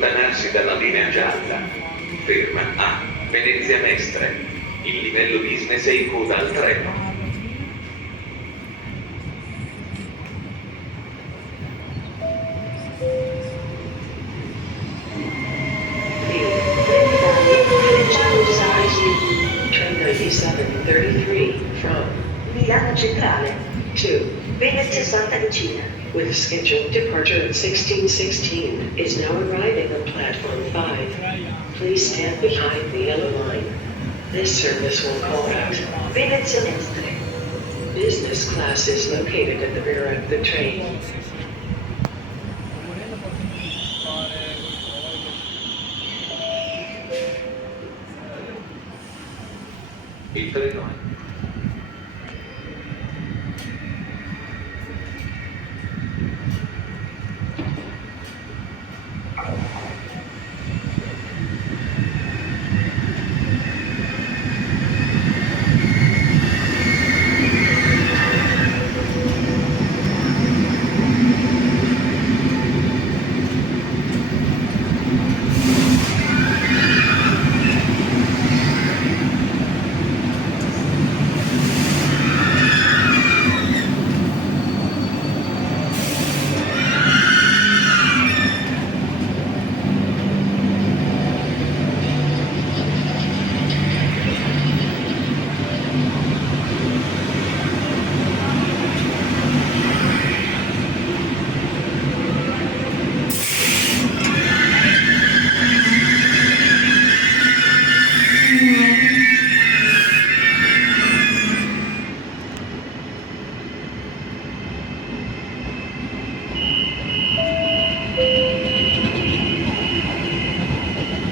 Allontanarsi dalla linea gialla. Ferma a Venezia Mestre. Il livello business è in coda al treno. Train 9733 from Milano Centrale to Venezia Santa Lucina. with scheduled departure at 1616 is now arriving on platform 5. Please stand behind the yellow line. This service will call out. Venezia Mestre. Business class is located at the rear of the train. Il treno è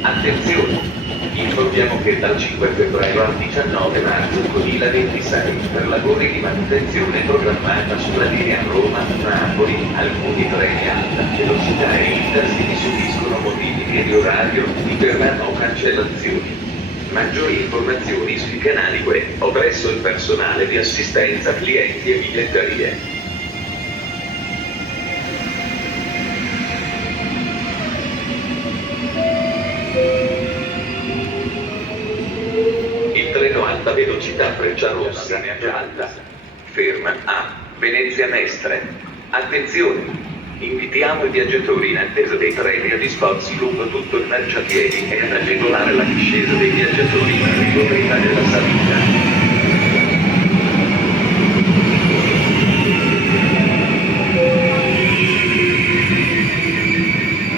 Attenzione! Informiamo che dal 5 febbraio al 19 marzo 2026, per lavori di manutenzione programmata sulla linea Roma-Napoli, alcuni treni a alta velocità e intercity subiscono modifiche di orario, diverranno cancellazioni. Maggiori informazioni sui canali web o presso il personale di assistenza clienti e biglietterie. Alta velocità Frecciarossa gialla. Ferma a Venezia Mestre. Attenzione! Invitiamo i viaggiatori in attesa dei treni a disporsi lungo tutto il marciapiedi e ad agevolare la discesa dei viaggiatori in arrivo prima della salita.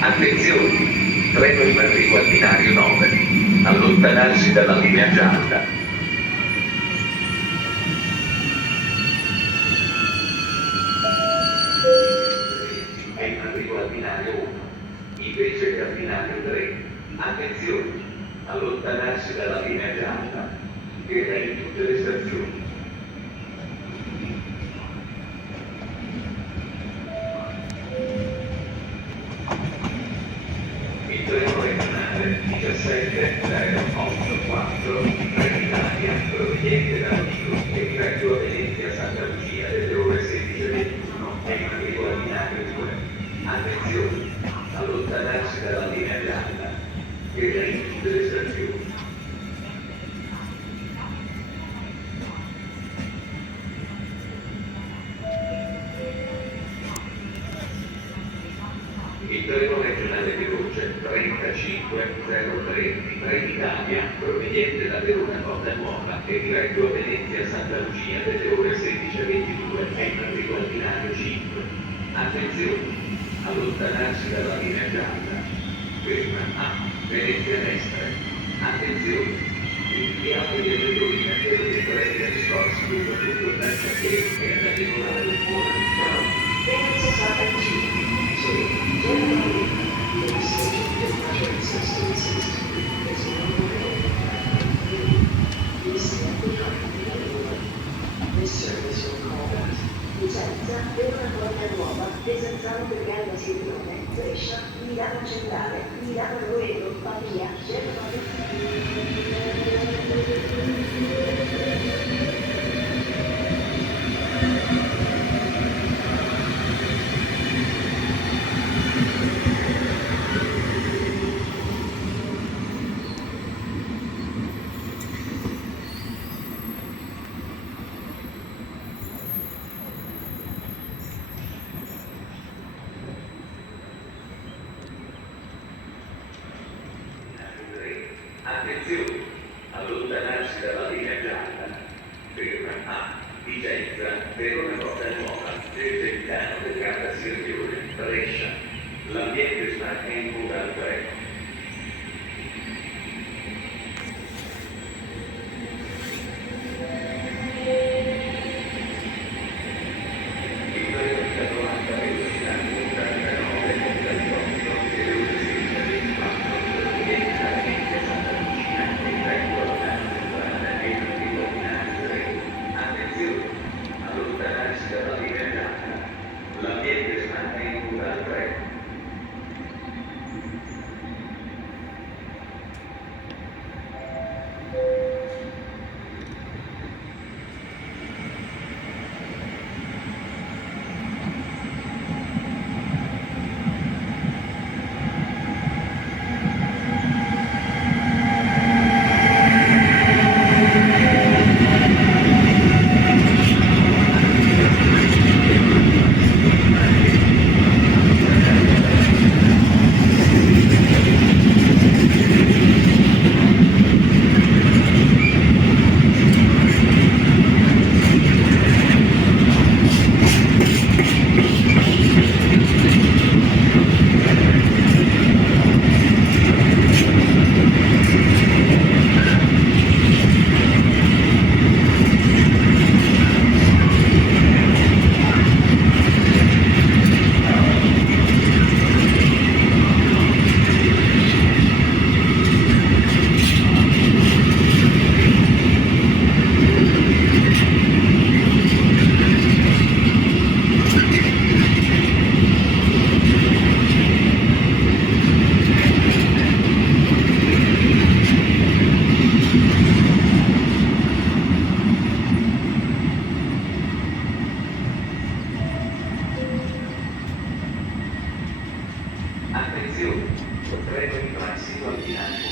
Attenzione! Treno in arrivo al binario 9. Allontanarsi dalla linea gialla. È in arrivo al binario 1, invece che al binario 3. Attenzione, allontanarsi dalla linea gialla, che è in tutte le stazioni. Il treno regionale 17084 Trenitalia, proveniente da Vigo e diretto a Venezia Santa Lucia delle ore 16:21, è in arrivo al binario 2. Attenzione, allontanarsi dalla linea gialla, che è in tutte le stazioni. Il treno regionale veloce 3503 di Trenitalia, proveniente da Verona Porta Nuova e diretto a Venezia Santa Lucia delle ore 16:22, è in arrivo al binario 5. Attenzione, allontanarsi dalla linea gialla. Ferma a Venezia Mestre. Attenzione, invitiamo i viaggiatori in attesa dei treni a discorsi lungo tutto il marciapiede e ad agevolare il volo. Venezia Santa Lucina. This service will call back. Licenza Verona Porta Nuova, esenzione del Gallo Sirione, Brescia, Milano Centrale, Milano Roero, Pavia, Genova. Attenzione, allontanarsi dalla linea gialla. Ferma a Vicenza, Verona Porta Nuova, Cerventano del Garda Sirmione, Brescia. L'ambiente sta in cura al treno. Il treno di 90 velocità, 89, dal Tokyo, delle ore 16:24, proveniente da Venezia Santa Lucia, e treno alla centrale e non di dominare treno. Attenzione, allontanarsi dalla linea gialla. L'ambiente sta in cura al treno. Attenzione, treno in transito al Binanco.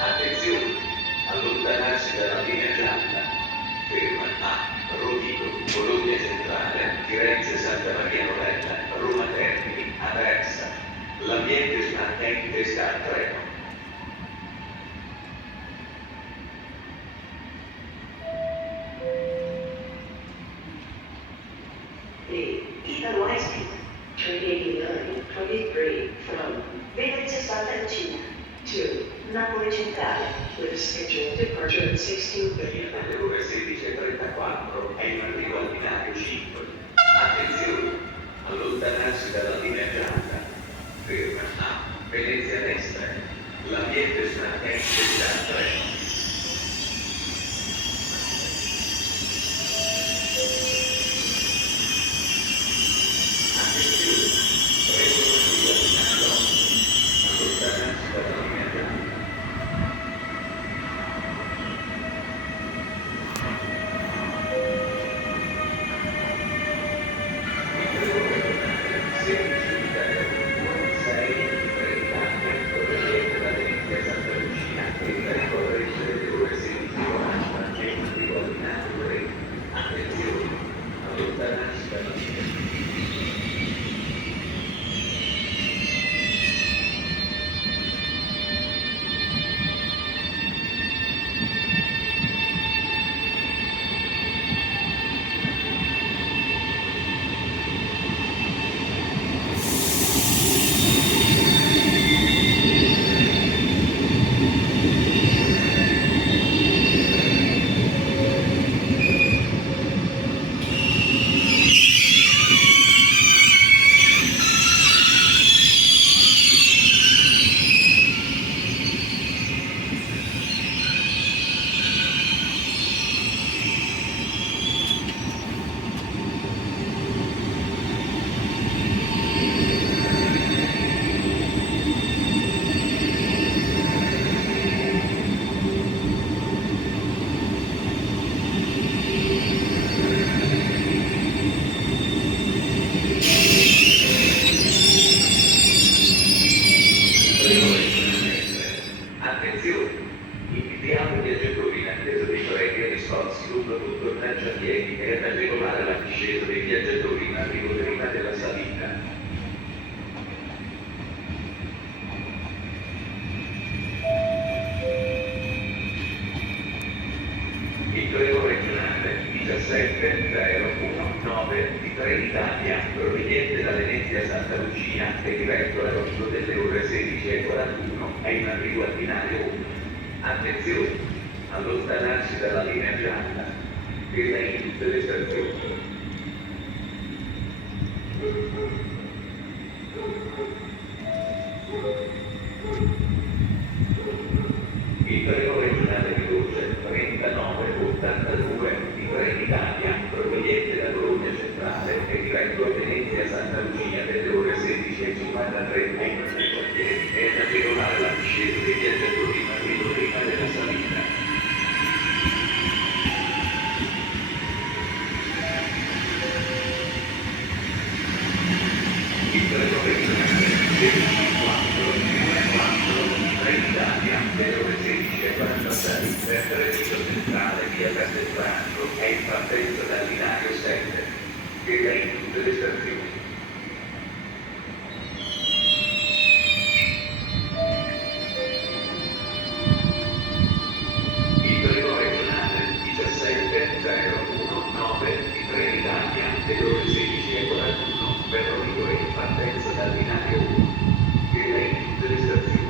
Attenzione, allontanarsi dalla linea gialla. Ferma a Rovigo, Bologna Centrale, Firenze Santa Maria Novella, Roma Termini, Aversa. L'ambiente smattente sta al treno. The Italo High Speed, train 89, 23 from Venezia Santa Lucia, to Napoli Centrale. with a scheduled departure at 16:35. Alle ore 16:34 è in arrivo al binario 5. Attenzione, allontanarsi dalla linea gialla. Ferma a Venezia Destra. L'ambiente smattente sta al treno. Attenzione, treno in arrivo al binario 8. Allontanarsi dalla linea gialla. Santa Lucia e ricorre Invitiamo i viaggiatori in attesa dei treni e discorsi lungo tutto il marciapiedi e ad agevolare la discesa dei viaggiatori in arrivo prima della salita. Il treno regionale 17019 di Trenitalia, proveniente da Venezia a Santa Lucia e diretto all'arrivo delle ore 16:41, è in arrivo al binario 1. Attenzione, allontanarsi dalla linea gialla, che è in tutte le stazioni. Il treno regionale veloce 3982 di Trenitalia, proveniente da Bologna Centrale e diretto a Venezia Santa Lucia delle ore 16:53 è in arrivo a piedi e ad agevolare la discesa dei viaggiatori in arrivo prima della salita. Il treno regionale 10424 di Trenitalia delle ore 16:46 per Treviso Centrale via Castelfranco è in partenza dal binario 7, che è in tutte le stazioni. Il treno regionale 17019 di Trenitalia delle ore 16:41 per Rovigo è in partenza dal binario 1, che è in tutte le stazioni.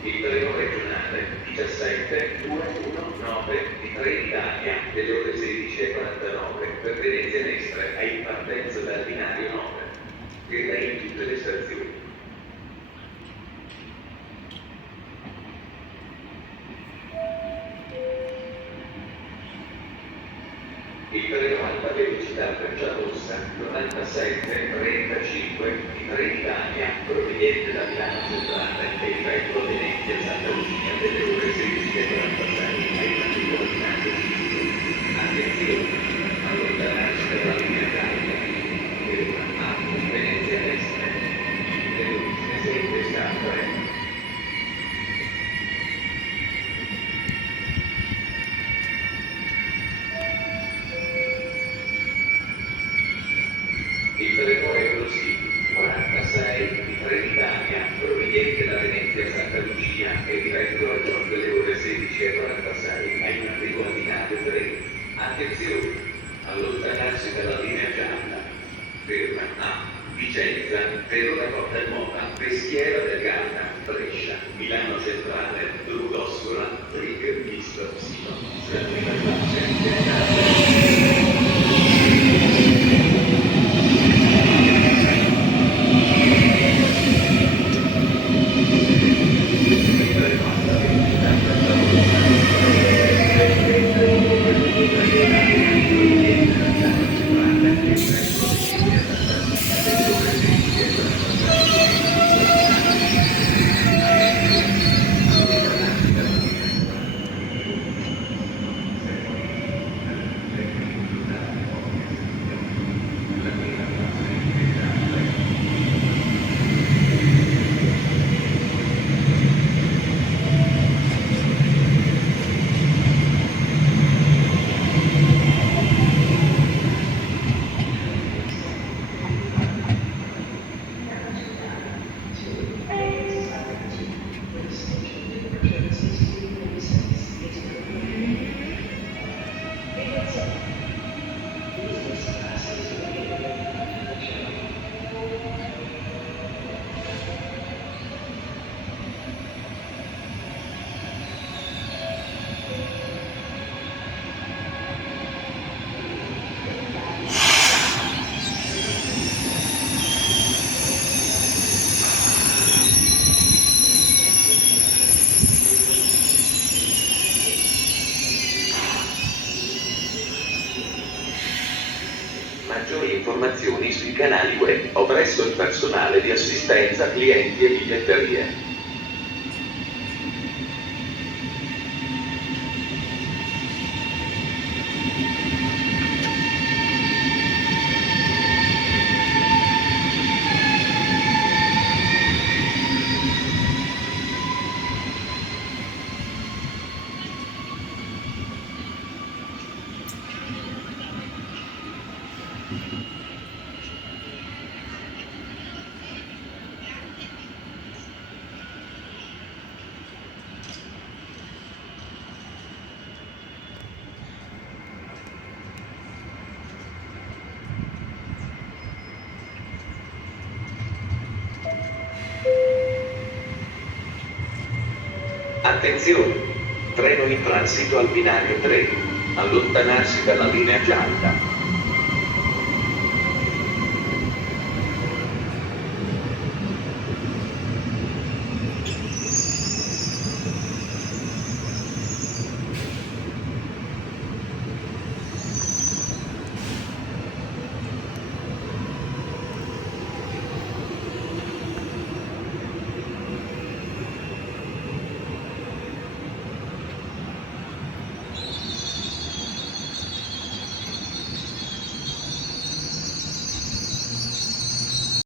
Il treno regionale 17219 di Trenitalia delle ore 16:49 per Venezia Mestre è in partenza dal binario 9, che è in tutte le stazioni. Il treno alta velocità Frecciarossa 9735 di Trenitalia, proveniente da Milano Centrale e diretto a Venezia Santa Lucia delle ore 16:46 è in arrivo al binario 5. Attenzione, allontanarsi dalla linea gialla, ferma a Venezia Est, le ultime 7 scappare. Il treno Eurocity 46 di Trenitalia, proveniente da Venezia Santa Lucia e diretto al giorno delle ore 16:46 è in arrivo al binario 3. Attenzione, allontanarsi dalla linea gialla, ferma a Vicenza, Verona Porta Nuova, Peschiera del Garda, Brescia, Milano Centrale, Ludossola, Trigger, Visto, Sino, sulla prima classe, Maggiori informazioni sui canali web o presso il personale di assistenza clienti e biglietterie. Attenzione! Treno in transito al binario 3. Allontanarsi dalla linea gialla.